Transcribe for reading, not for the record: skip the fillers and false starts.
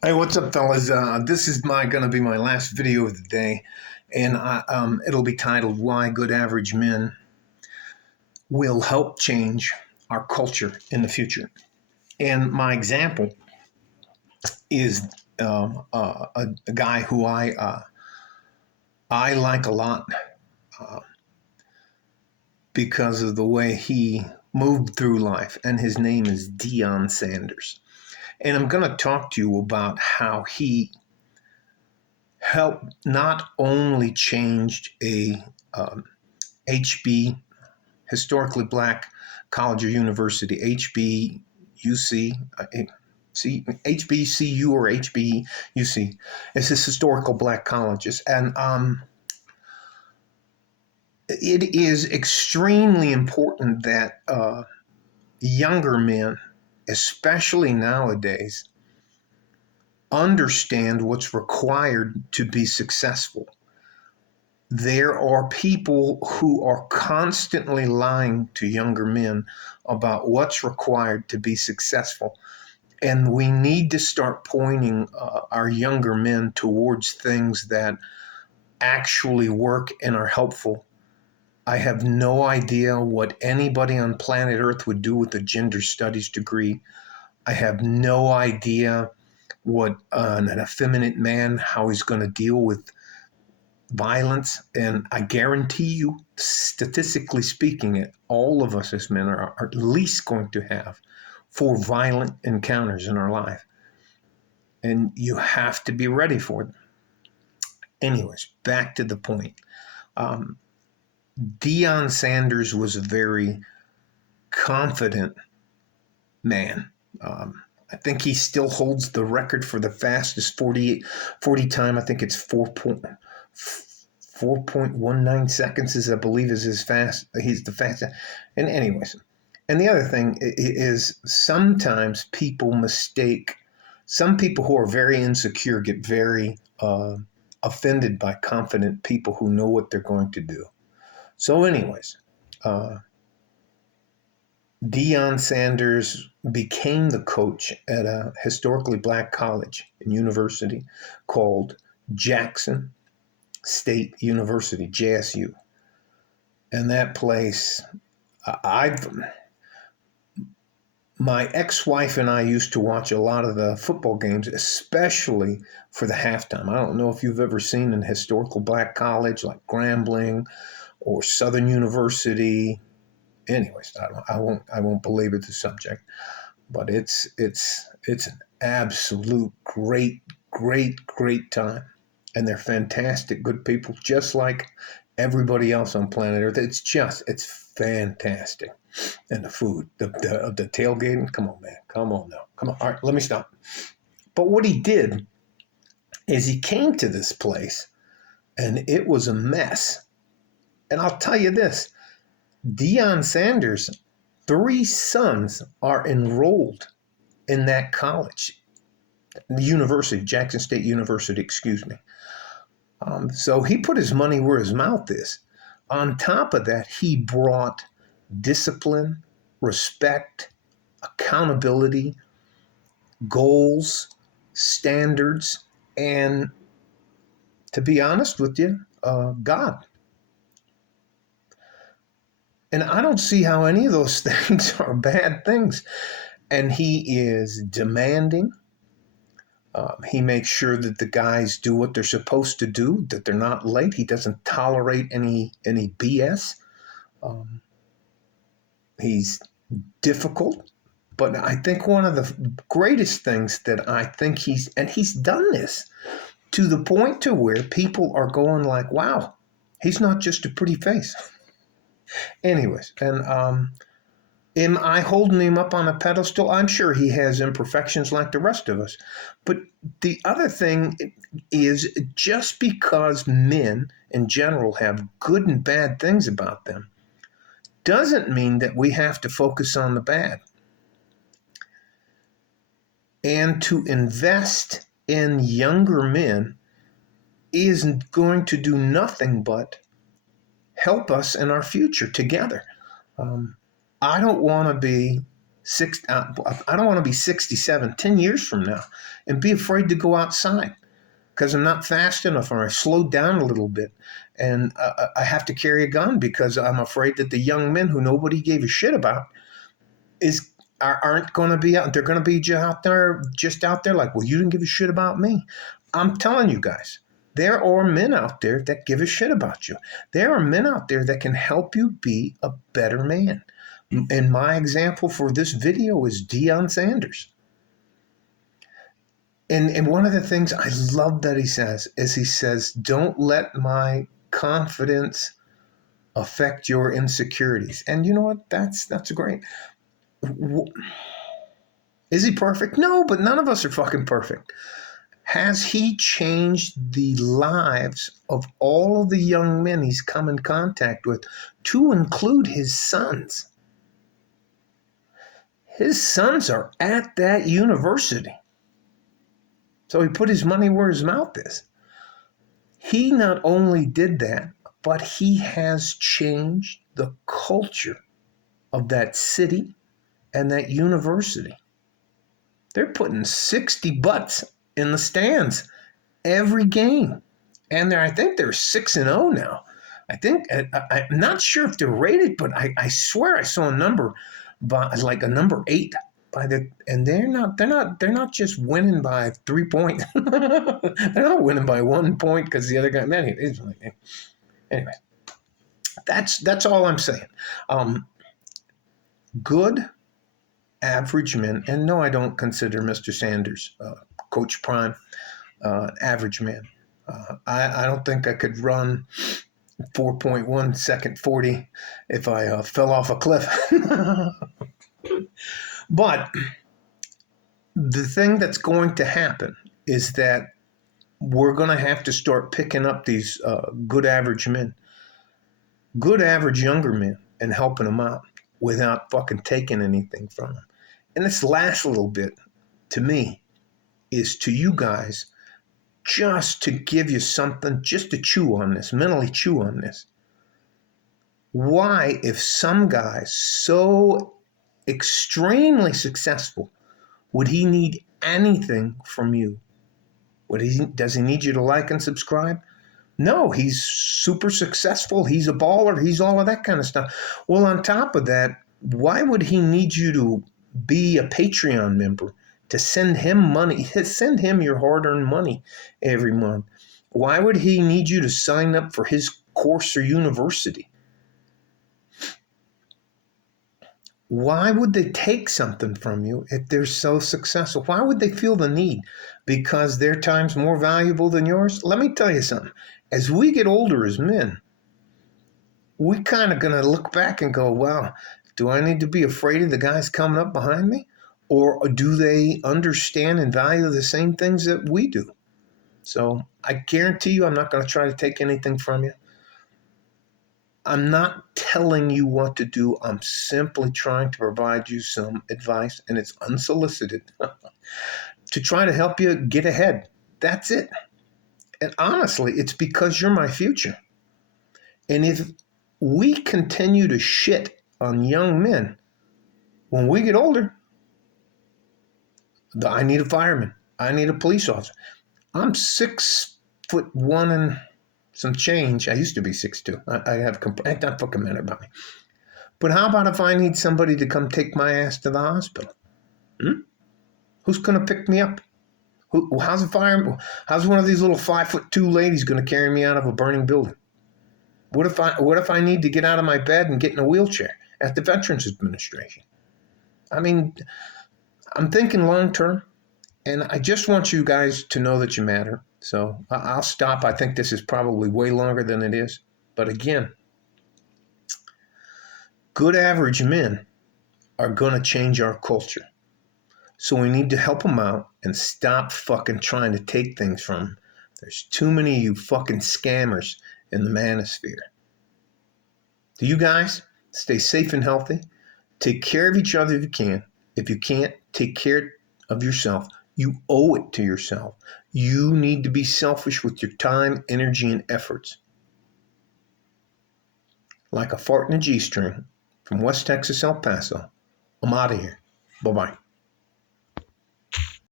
Hey, what's up, fellas? This is gonna be my last video of the day, and it'll be titled "Why Good Average Men Will Help Change Our Culture in the Future." And my example is a guy who I like a lot uh, because of the way he moved through life, and his name is Deion Sanders. And I'm going to talk to you about how he helped not only changed a HB, historically black college or university, HBUC, HBCU or HBUC. It's this historical black colleges. And it is extremely important that younger men, especially nowadays, understand what's required to be successful. There are people who are constantly lying to younger men about what's required to be successful. And we need to start pointing our younger men towards things that actually work and are helpful. I have no idea what anybody on planet Earth would do with a gender studies degree. I have no idea what an effeminate man, how he's going to deal with violence. And I guarantee you, statistically speaking, all of us as men are at least going to have 4 violent encounters in our life. And you have to be ready for them. Anyways, back to the point. Um, Deion Sanders was a very confident man. I think he still holds the record for the fastest 40 time. I think it's 4.19 seconds is, I believe, is his fast. He's the fastest. And anyways, and the other thing is sometimes people mistake, some people who are very insecure get very offended by confident people who know what they're going to do. So anyways, Deion Sanders became the coach at a historically black college and university called Jackson State University, JSU. And that place, I've my ex-wife and I used to watch a lot of the football games, especially for the halftime. I don't know if you've ever seen an historical black college like Grambling or Southern University. Anyways, I won't belabor the subject, but it's an absolute great time, and they're fantastic, good people, just like everybody else on planet Earth. It's fantastic, and the food, the tailgating. Come on, man, come on now, come on. All right, let me stop. But what he did is he came to this place, and it was a mess. And I'll tell you this. Deion Sanders' 3 sons are enrolled in that college, the university, Jackson State University, excuse me. So he put his money where his mouth is. On top of that, he brought discipline, respect, accountability, goals, standards, and to be honest with you, God. And I don't see how any of those things are bad things. And he is demanding. He makes sure that the guys do what they're supposed to do, that they're not late. He doesn't tolerate any BS. Um, he's difficult. But I think one of the greatest things that I think he's done this to the point to where people are going like, wow, he's not just a pretty face. Anyways, and am I holding him up on a pedestal? I'm sure he has imperfections like the rest of us. But the other thing is, just because men in general have good and bad things about them doesn't mean that we have to focus on the bad. And to invest in younger men isn't going to do nothing but help us in our future together. I don't want to be I don't want to be 67, 10 years from now and be afraid to go outside because I'm not fast enough or I slowed down a little bit. And I have to carry a gun because I'm afraid that the young men who nobody gave a shit about aren't going to be out. They're going to be just out there like, well, you didn't give a shit about me. I'm telling you guys, there are men out there that give a shit about you. There are men out there that can help you be a better man. And my example for this video is Deion Sanders. And one of the things I love that he says, don't let my confidence affect your insecurities. And you know what? That's great. Is he perfect? No, but none of us are fucking perfect. Has he changed the lives of all of the young men he's come in contact with, to include his sons? His sons are at that university. So he put his money where his mouth is. He not only did that, but he has changed the culture of that city and that university. They're putting 60 butts in the stands every game. And I think they're 6-0 now. I'm not sure if they're rated, but I swear I saw a number, like a number 8 and they're not just winning by 3 points. They're not winning by 1 point because the other guy, man, anyway, that's all I'm saying. Good average men, and no, I don't consider Mr. Sanders, Coach Prime, average man. I don't think I could run 4.1 second 40 if I fell off a cliff. But the thing that's going to happen is that we're going to have to start picking up these good average men, good average younger men, and helping them out without fucking taking anything from them. And this last little bit, to me, is to you guys, just to give you something, just to chew on this, mentally chew on this. Why, if some guy's so extremely successful, would he need anything from you? Does he need you to like and subscribe? No, he's super successful. He's a baller. He's all of that kind of stuff. Well, on top of that, why would he need you to be a Patreon member, to send him money, send him your hard-earned money every month? Why would he need you to sign up for his course or university? Why would they take something from you if they're so successful? Why would they feel the need? Because their time's more valuable than yours? Let me tell you something. As we get older as men, we kind of going to look back and go, wow, do I need to be afraid of the guys coming up behind me? Or do they understand and value the same things that we do? So I guarantee you I'm not going to try to take anything from you. I'm not telling you what to do. I'm simply trying to provide you some advice, and it's unsolicited, to try to help you get ahead. That's it. And honestly, it's because you're my future. And if we continue to shit on young men, when we get older, I need a fireman. I need a police officer. I'm 6'1" and some change. I used to be 6'2". I have it not fucking matter about me. But how about if I need somebody to come take my ass to the hospital? Who's going to pick me up? How's a fireman? How's one of these little 5'2" ladies going to carry me out of a burning building? What if I need to get out of my bed and get in a wheelchair at the Veterans Administration? I mean, I'm thinking long term, and I just want you guys to know that you matter. So I'll stop. I think this is probably way longer than it is. But again, good average men are going to change our culture. So we need to help them out and stop fucking trying to take things from them. There's too many of you fucking scammers in the manosphere. Do you guys stay safe and healthy? Take care of each other if you can. If you can't, take care of yourself. You owe it to yourself. You need to be selfish with your time, energy, and efforts. Like a fart in a G-string from West Texas, El Paso, I'm out of here. Bye bye.